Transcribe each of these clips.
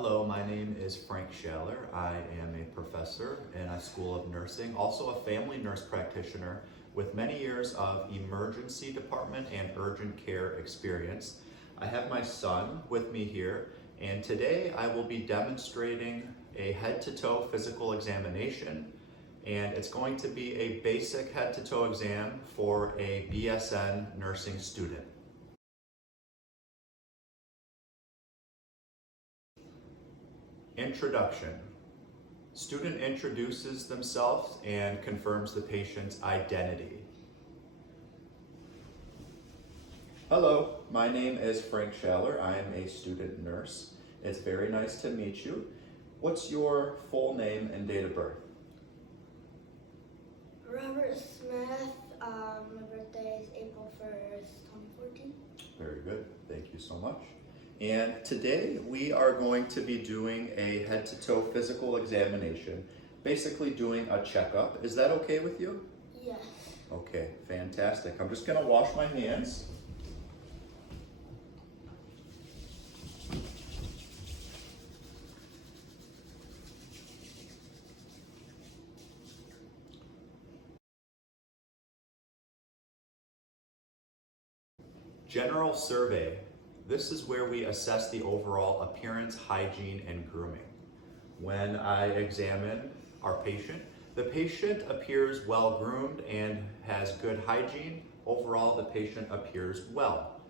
Hello, my name is Frank Schaller. I am a professor in a school of nursing, also a family nurse practitioner with many years of emergency department and urgent care experience. I have my son with me here, and today I will be demonstrating a head-to-toe physical examination, and it's going to be a basic head-to-toe exam for a BSN nursing student. Introduction. Student introduces themselves and confirms the patient's identity. Hello, my name is Frank Schaller. I am a student nurse. It's very nice to meet you. What's your full name and date of birth? Robert Smith. My birthday is April 1st, 2014. Very good. Thank you so much. And today we are going to be doing a head-to-toe physical examination, basically doing a checkup. Is that okay with you? Yes. Okay, fantastic. I'm just going to wash my hands. General survey. This is where we assess the overall appearance, hygiene, and grooming. When I examine our patient, the patient appears well groomed and has good hygiene. Overall, the patient appears well.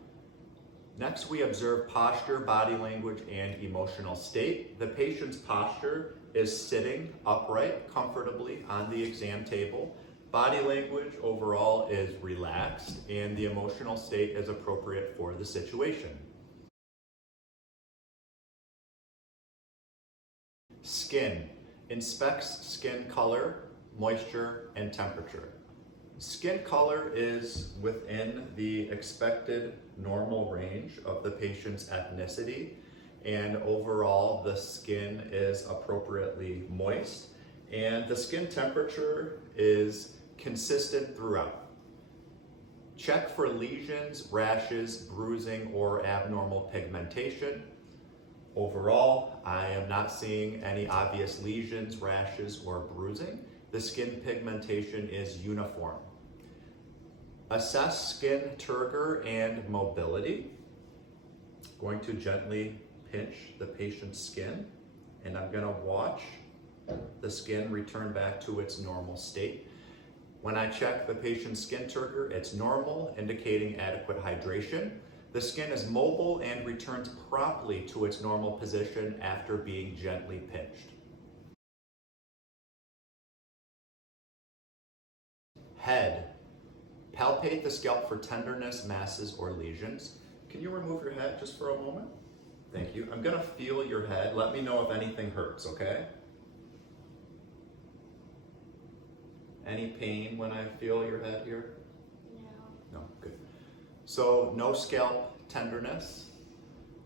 Next, we observe posture, body language, and emotional state. The patient's posture is sitting upright comfortably on the exam table. Body language overall is relaxed, and the emotional state is appropriate for the situation. Skin. Inspects skin color, moisture, and temperature. Skin color is within the expected normal range of the patient's ethnicity, and overall the skin is appropriately moist, and the skin temperature is consistent throughout. Check for lesions, rashes, bruising, or abnormal pigmentation. Overall, I am not seeing any obvious lesions, rashes, or bruising. The skin pigmentation is uniform. Assess skin turgor and mobility. Going to gently pinch the patient's skin, and I'm going to watch the skin return back to its normal state. When I check the patient's skin turgor, it's normal, indicating adequate hydration. The skin is mobile and returns promptly to its normal position after being gently pinched. Head. Palpate the scalp for tenderness, masses, or lesions. Can you remove your head just for a moment? Thank you. I'm gonna feel your head. Let me know if anything hurts, okay? Any pain when I feel your head here? No, good. So no scalp tenderness,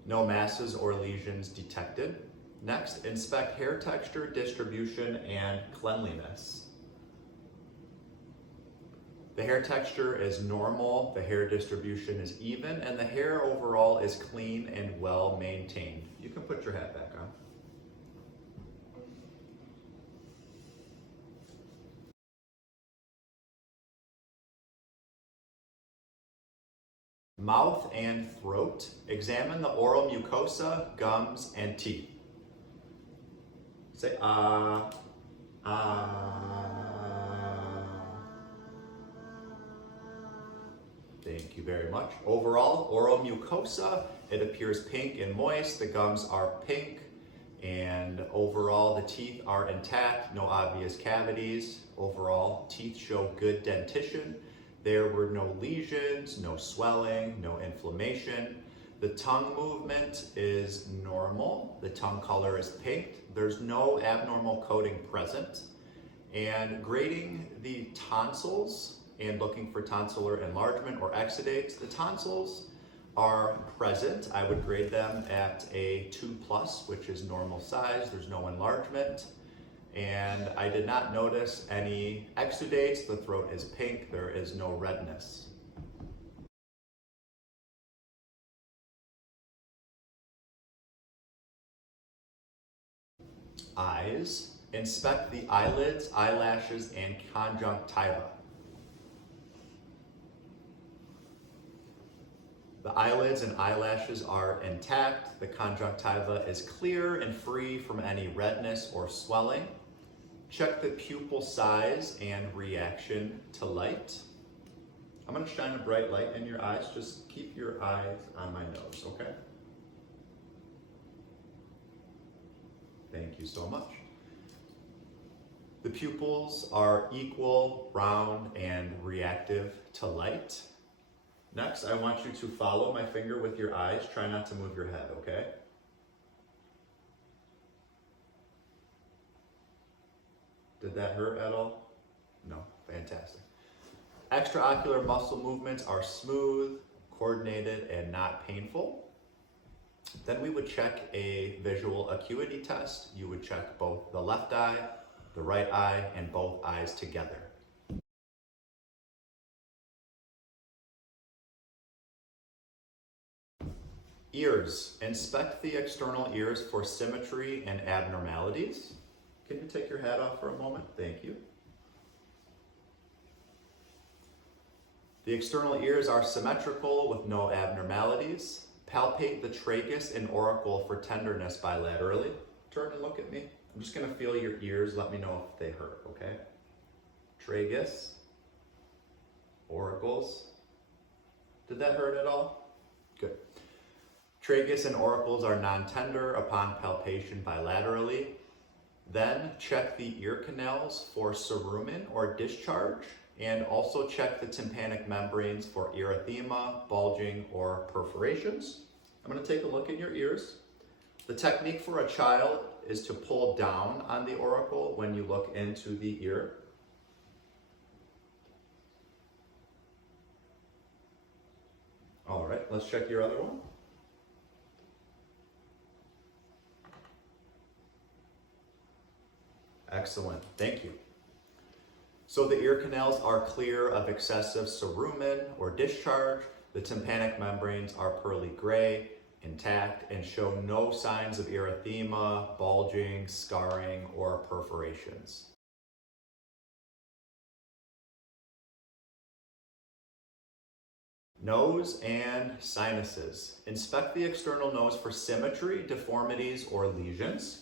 no masses or lesions detected. Next, inspect hair texture, distribution, and cleanliness. The hair texture is normal, the hair distribution is even, and the hair overall is clean and well maintained. You can put your hat back on. Mouth and throat. Examine the oral mucosa, gums, and teeth. Say ah, ah. Thank you very much. Overall, oral mucosa, it appears pink and moist. The gums are pink, and overall the teeth are intact, no obvious cavities. Overall, teeth show good dentition. There were no lesions, no swelling, no inflammation. The tongue movement is normal. The tongue color is pink. There's no abnormal coating present. And grading the tonsils and looking for tonsillar enlargement or exudates, the tonsils are present. I would grade them at a 2+, which is normal size. There's no enlargement. And I did not notice any exudates. The throat is pink. There is no redness. Eyes. Inspect the eyelids, eyelashes, and conjunctiva. The eyelids and eyelashes are intact. The conjunctiva is clear and free from any redness or swelling. Check the pupil size and reaction to light. I'm going to shine a bright light in your eyes. Just keep your eyes on my nose, okay? Thank you so much. The pupils are equal, round, and reactive to light. Next, I want you to follow my finger with your eyes. Try not to move your head, okay? Did that hurt at all? No, fantastic. Extraocular muscle movements are smooth, coordinated, and not painful. Then we would check a visual acuity test. You would check both the left eye, the right eye, and both eyes together. Ears. Inspect the external ears for symmetry and abnormalities. Can you take your hat off for a moment? Thank you. The external ears are symmetrical with no abnormalities. Palpate the tragus and auricle for tenderness bilaterally. Turn and look at me. I'm just going to feel your ears. Let me know if they hurt, okay? Tragus, auricles. Did that hurt at all? Good. Tragus and auricles are non-tender upon palpation bilaterally. Then check the ear canals for cerumen or discharge, and also check the tympanic membranes for erythema, bulging, or perforations. I'm going to take a look in your ears. The technique for a child is to pull down on the auricle when you look into the ear. All right, let's check your other one. Excellent, thank you. So the ear canals are clear of excessive cerumen or discharge. The tympanic membranes are pearly gray, intact, and show no signs of erythema, bulging, scarring, or perforations. Nose and sinuses. Inspect the external nose for symmetry, deformities, or lesions.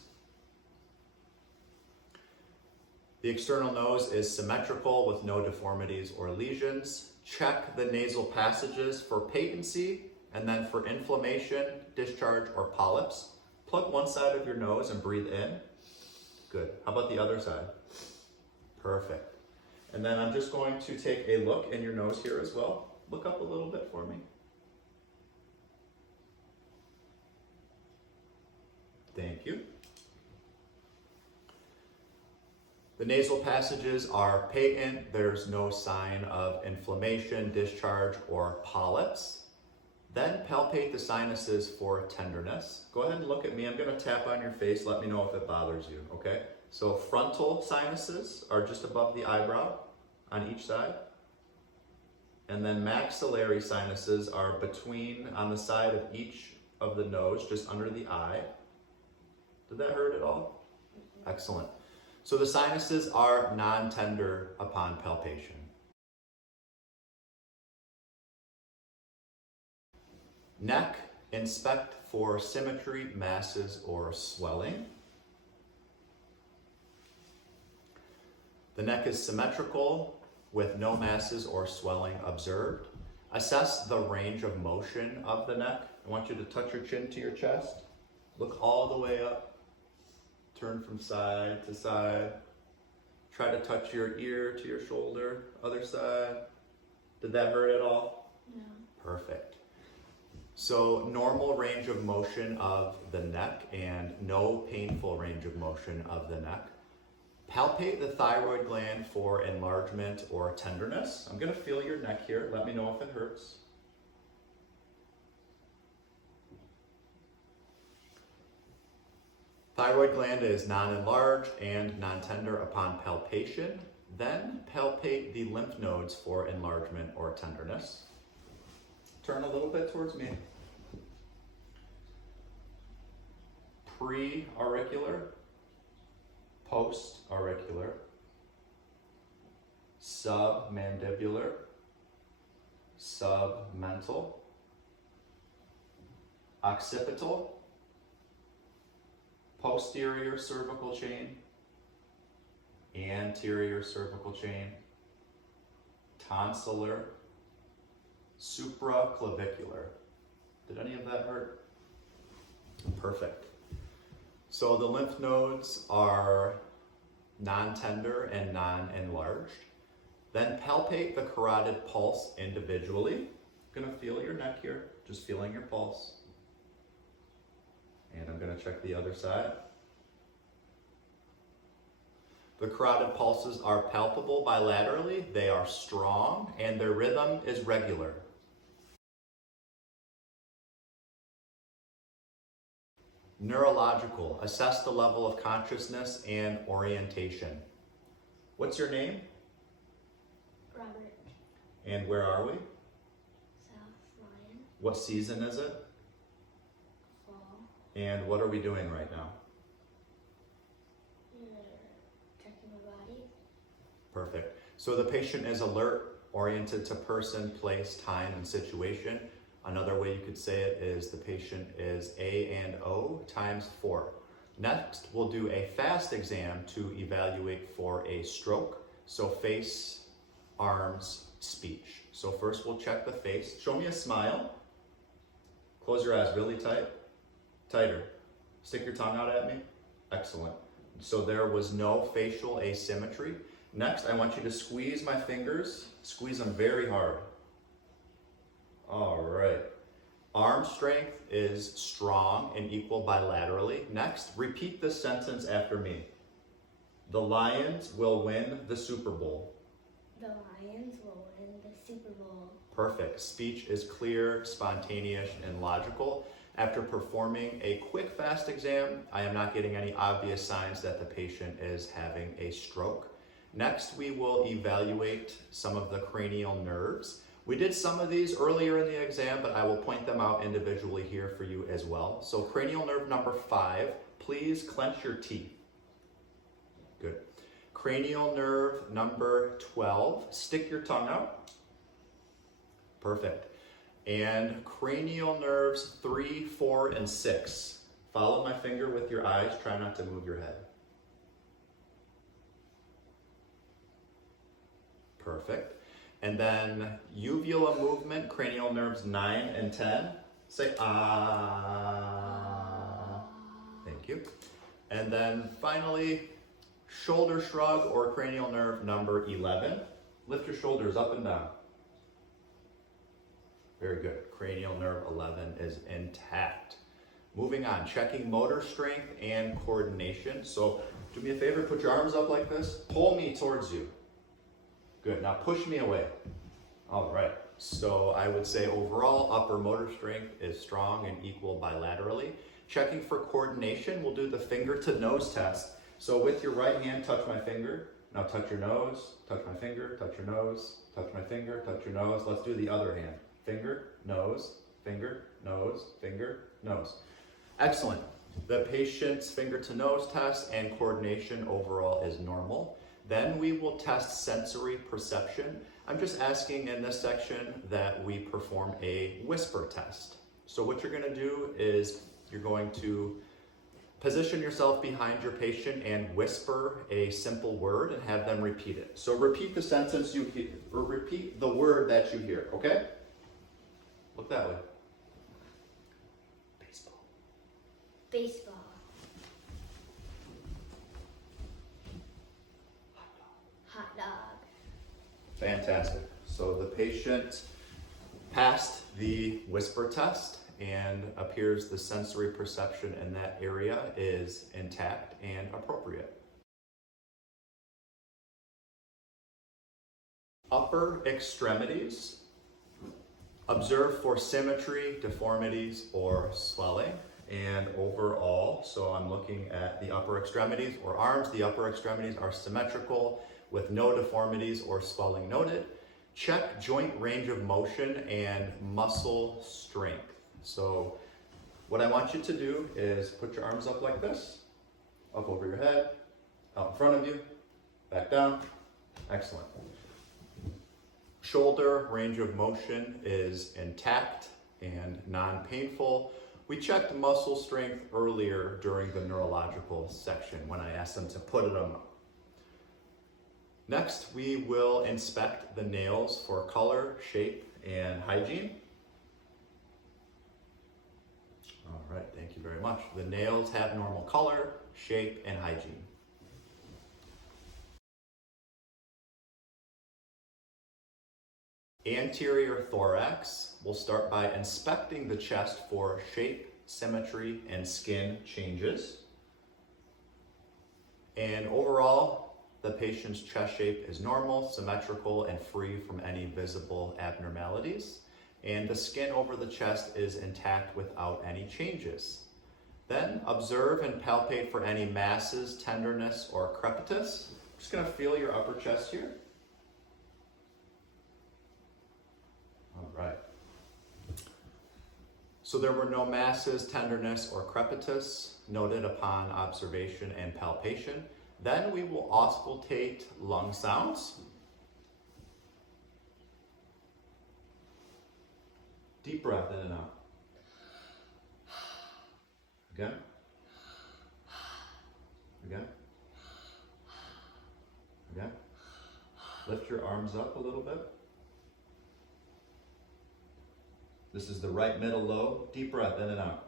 The external nose is symmetrical with no deformities or lesions. Check the nasal passages for patency, and then for inflammation, discharge, or polyps. Plug one side of your nose and breathe in. Good. How about the other side? Perfect. And then I'm just going to take a look in your nose here as well. Look up a little bit for me. Thank you. The nasal passages are patent. There's no sign of inflammation, discharge, or polyps. Then palpate the sinuses for tenderness. Go ahead and look at me. I'm going to tap on your face. Let me know if it bothers you, okay? So frontal sinuses are just above the eyebrow on each side. And then maxillary sinuses are between, on the side of each of the nose, just under the eye. Did that hurt at all? Excellent. So the sinuses are non-tender upon palpation. Neck, inspect for symmetry, masses, or swelling. The neck is symmetrical with no masses or swelling observed. Assess the range of motion of the neck. I want you to touch your chin to your chest. Look all the way up. Turn from side to side. Try to touch your ear to your shoulder. Other side. Did that hurt at all? No. Perfect. So normal range of motion of the neck and no painful range of motion of the neck. Palpate the thyroid gland for enlargement or tenderness. I'm going to feel your neck here. Let me know if it hurts. Thyroid gland is non-enlarged and non-tender upon palpation. Then palpate the lymph nodes for enlargement or tenderness. Turn a little bit towards me. Pre-auricular, post-auricular, submandibular, submental, occipital, posterior cervical chain, anterior cervical chain, tonsillar, supraclavicular. Did any of that hurt? Perfect. So the lymph nodes are non-tender and non-enlarged. Then palpate the carotid pulse individually. Gonna feel your neck here, just feeling your pulse. And I'm gonna check the other side. The carotid pulses are palpable bilaterally, they are strong, and their rhythm is regular. Neurological, assess the level of consciousness and orientation. What's your name? Robert. And where are we? South Lion. What season is it? Fall. And what are we doing right now? Checking my body. Perfect. So the patient is alert, oriented to person, place, time, and situation. Another way you could say it is the patient is A and O times 4. Next, we'll do a fast exam to evaluate for a stroke. So face, arms, speech. So first we'll check the face. Show me a smile. Close your eyes really tight. Tighter. Stick your tongue out at me. Excellent. So there was no facial asymmetry. Next, I want you to squeeze my fingers. Squeeze them very hard. All right. Arm strength is strong and equal bilaterally. Next, repeat this sentence after me. The Lions will win the Super Bowl. The Lions will win the Super Bowl. Perfect. Speech is clear, spontaneous, and logical. After performing a quick fast exam, I am not getting any obvious signs that the patient is having a stroke. Next, we will evaluate some of the cranial nerves. We did some of these earlier in the exam, but I will point them out individually here for you as well. So cranial nerve number 5, please clench your teeth. Good. Cranial nerve number 12, stick your tongue out. Perfect. And cranial nerves 3, 4, and 6. Follow my finger with your eyes, try not to move your head. Perfect. And then uvula movement, cranial nerves 9 and 10. Say ah. Thank you. And then finally, shoulder shrug or cranial nerve number 11. Lift your shoulders up and down. Very good. Cranial nerve 11 is intact. Moving on, checking motor strength and coordination. So do me a favor, put your arms up like this. Pull me towards you. Good, now push me away. All right, so I would say overall upper motor strength is strong and equal bilaterally. Checking for coordination, we'll do the finger to nose test. So with your right hand, touch my finger. Now touch your nose, touch my finger, touch your nose, touch my finger, touch your nose. Let's do the other hand. Finger, nose, finger, nose, finger, nose. Excellent. The patient's finger to nose test and coordination overall is normal. Then we will test sensory perception. I'm just asking in this section that we perform a whisper test. So what you're gonna do is you're going to position yourself behind your patient and whisper a simple word and have them repeat it. So repeat the sentence you hear, or repeat the word that you hear, okay? Look that way. Baseball. Baseball. Hot dog. Fantastic. So the patient passed the whisper test and appears the sensory perception in that area is intact and appropriate. Upper extremities. Observe for symmetry, deformities, or swelling. And overall, so I'm looking at the upper extremities or arms. The upper extremities are symmetrical with no deformities or swelling noted. Check joint range of motion and muscle strength. So what I want you to do is put your arms up like this, up over your head, Out in front of you, back down. Excellent. Shoulder range of motion is intact and non-painful. We checked muscle strength earlier during the neurological section when I asked them to put it on. Next, we will inspect the nails for color, shape, and hygiene. All right, thank you very much. The nails have normal color, shape, and hygiene. Anterior thorax, we'll start by inspecting the chest for shape, symmetry, and skin changes. And overall, the patient's chest shape is normal, symmetrical, and free from any visible abnormalities. And the skin over the chest is intact without any changes. Then observe and palpate for any masses, tenderness, or crepitus. Just gonna feel your upper chest here. All right. So there were no masses, tenderness, or crepitus noted upon observation and palpation. Then we will auscultate lung sounds. Deep breath in and out. Again. Again. Again. Lift your arms up a little bit. This is the right middle lobe. Deep breath in and out.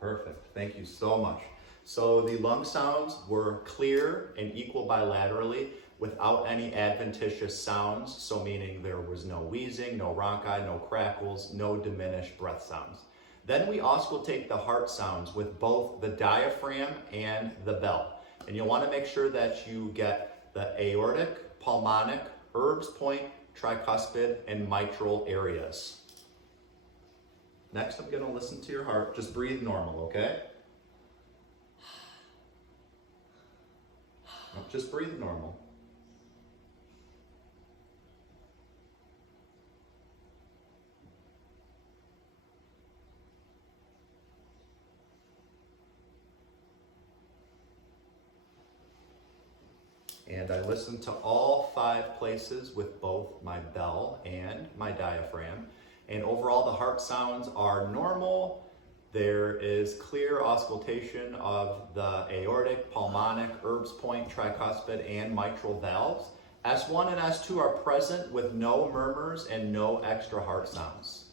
Perfect. Thank you so much. So the lung sounds were clear and equal bilaterally without any adventitious sounds. So meaning there was no wheezing, no rhonchi, no crackles, no diminished breath sounds. Then we auscultate the heart sounds with both the diaphragm and the bell. And you'll want to make sure that you get the aortic, pulmonic, Erb's point, tricuspid, and mitral areas. Next, I'm going to listen to your heart. Just breathe normal, okay? No, just breathe normal. And I listen to all 5 places with both my bell and my diaphragm. And overall, the heart sounds are normal. There is clear auscultation of the aortic, pulmonic, Erb's point, tricuspid, and mitral valves. S1 and S2 are present with no murmurs and no extra heart sounds.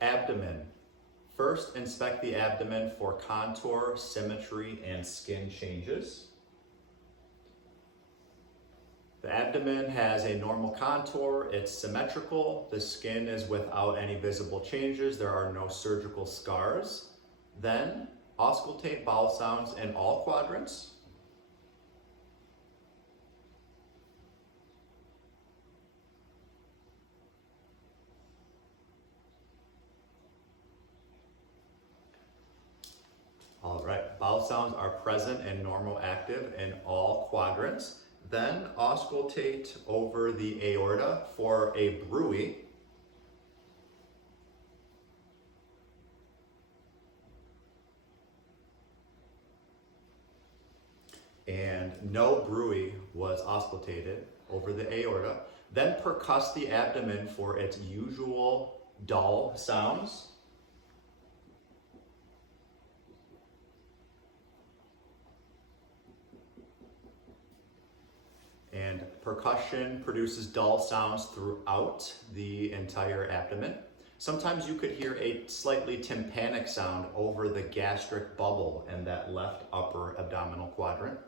Abdomen. First, inspect the abdomen for contour, symmetry, and skin changes. The abdomen has a normal contour, it's symmetrical, the skin is without any visible changes, there are no surgical scars. Then, auscultate bowel sounds in all quadrants. All right, bowel sounds are present and normal active in all quadrants. Then auscultate over the aorta for a bruit. And no bruit was auscultated over the aorta. Then percuss the abdomen for its usual dull sounds. And percussion produces dull sounds throughout the entire abdomen. Sometimes you could hear a slightly tympanic sound over the gastric bubble in that left upper abdominal quadrant.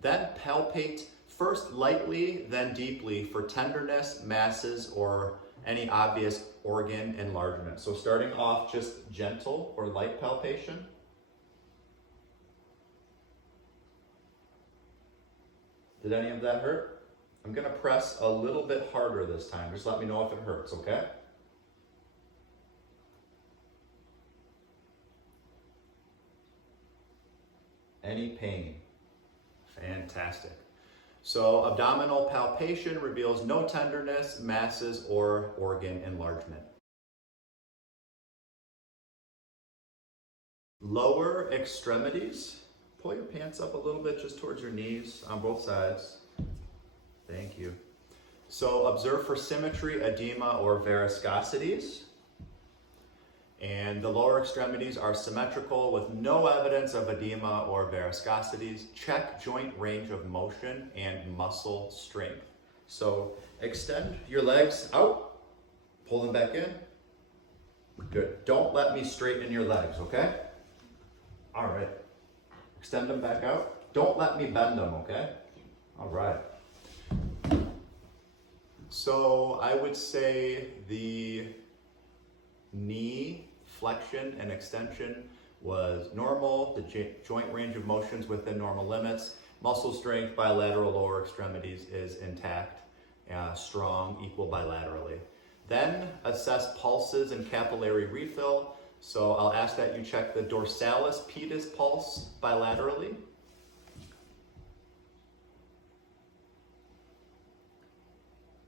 Then palpate first lightly, then deeply for tenderness, masses, or any obvious organ enlargement. So starting off just gentle or light palpation. Did any of that hurt? I'm gonna press a little bit harder this time. Just let me know if it hurts, okay? Any pain? Fantastic. So abdominal palpation reveals no tenderness, masses, or organ enlargement. Lower extremities. Pull your pants up a little bit just towards your knees on both sides. Thank you. So observe for symmetry, edema, or varicosities. And the lower extremities are symmetrical with no evidence of edema or varicosities. Check joint range of motion and muscle strength. So extend your legs out, pull them back in. Good. Don't let me straighten your legs, okay? All right. Extend them back out. Don't let me bend them, okay? All right. So I would say the knee flexion and extension was normal. The joint range of motions within normal limits. Muscle strength, bilateral lower extremities is intact, strong, equal bilaterally. Then assess pulses and capillary refill. So I'll ask that you check the dorsalis pedis pulse bilaterally.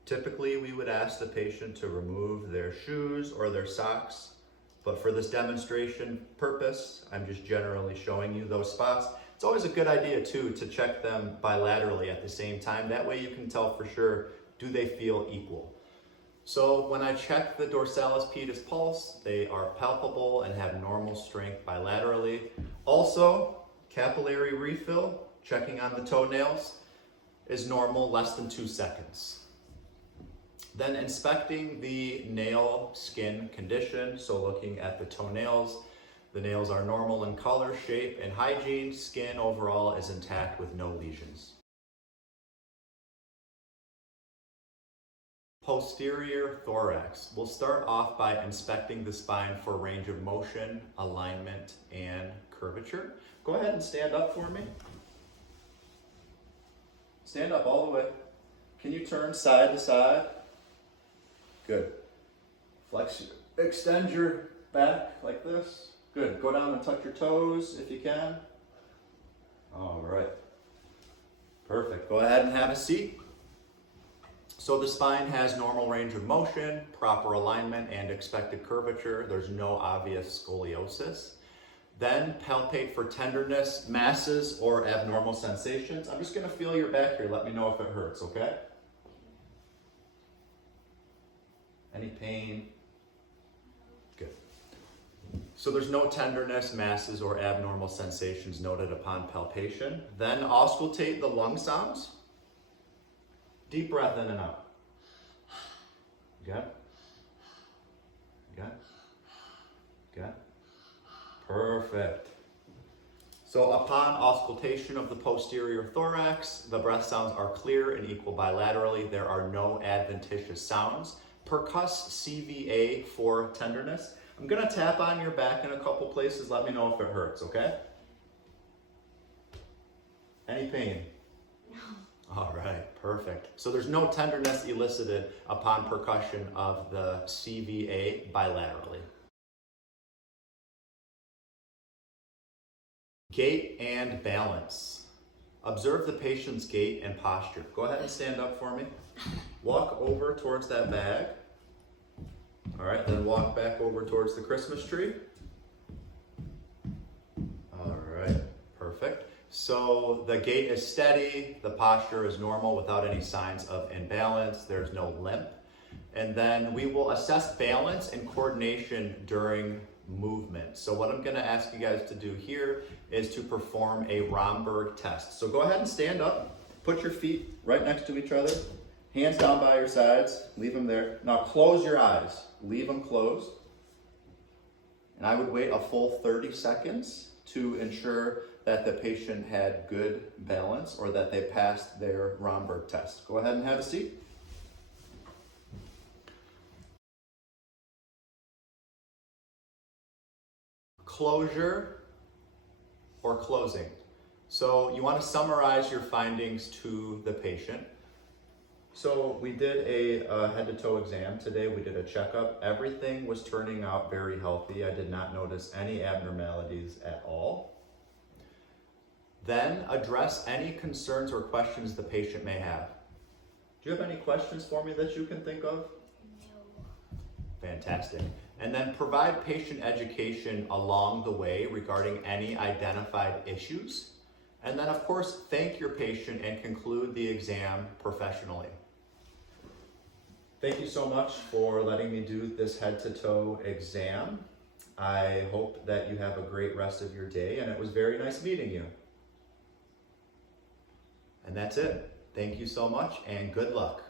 Typically, we would ask the patient to remove their shoes or their socks, but for this demonstration purpose, I'm just generally showing you those spots. It's always a good idea too to check them bilaterally at the same time. That way you can tell for sure, do they feel equal? So when I check the dorsalis pedis pulse, they are palpable and have normal strength bilaterally. Also, capillary refill, checking on the toenails, is normal, less than 2 seconds. Then inspecting the nail skin condition, so looking at the toenails. The nails are normal in color, shape, and hygiene. Skin overall is intact with no lesions. Posterior thorax. We'll start off by inspecting the spine for range of motion, alignment, and curvature. Go ahead and stand up for me. Stand up all the way. Can you turn side to side? Good. Flex, extend your back like this. Good. Go down and touch your toes if you can. All right. Perfect. Go ahead and have a seat. So the spine has normal range of motion, proper alignment, and expected curvature. There's no obvious scoliosis. Then palpate for tenderness, masses, or abnormal sensations. I'm just going to feel your back here. Let me know if it hurts, okay? Any pain? Good. So there's no tenderness, masses, or abnormal sensations noted upon palpation. Then auscultate the lung sounds. Deep breath in and out. Good? Good? Good? Perfect. So upon auscultation of the posterior thorax, the breath sounds are clear and equal bilaterally. There are no adventitious sounds. Percuss CVA for tenderness. I'm going to tap on your back in a couple places. Let me know if it hurts, okay? Any pain? No. All right, perfect. So there's no tenderness elicited upon percussion of the CVA bilaterally. Gait and balance. Observe the patient's gait and posture. Go ahead and stand up for me. Walk over towards that bag. All right, then walk back over towards the Christmas tree. All right, perfect. So the gait is steady, the posture is normal without any signs of imbalance, there's no limp. And then we will assess balance and coordination during movement. So what I'm going to ask you guys to do here is to perform a Romberg test. So go ahead and stand up, put your feet right next to each other, hands down by your sides, leave them there. Now close your eyes, leave them closed. And I would wait a full 30 seconds to ensure that the patient had good balance or that they passed their Romberg test. Go ahead and have a seat. Closure or closing. So you want to summarize your findings to the patient. So we did a head to toe exam today. We did a checkup. Everything was turning out very healthy. I did not notice any abnormalities at all. Then address any concerns or questions the patient may have. Do you have any questions for me that you can think of? No. Fantastic. And then provide patient education along the way regarding any identified issues. And then, of course, thank your patient and conclude the exam professionally. Thank you so much for letting me do this head-to-toe exam. I hope that you have a great rest of your day, and it was very nice meeting you. And that's it. Thank you so much, and good luck.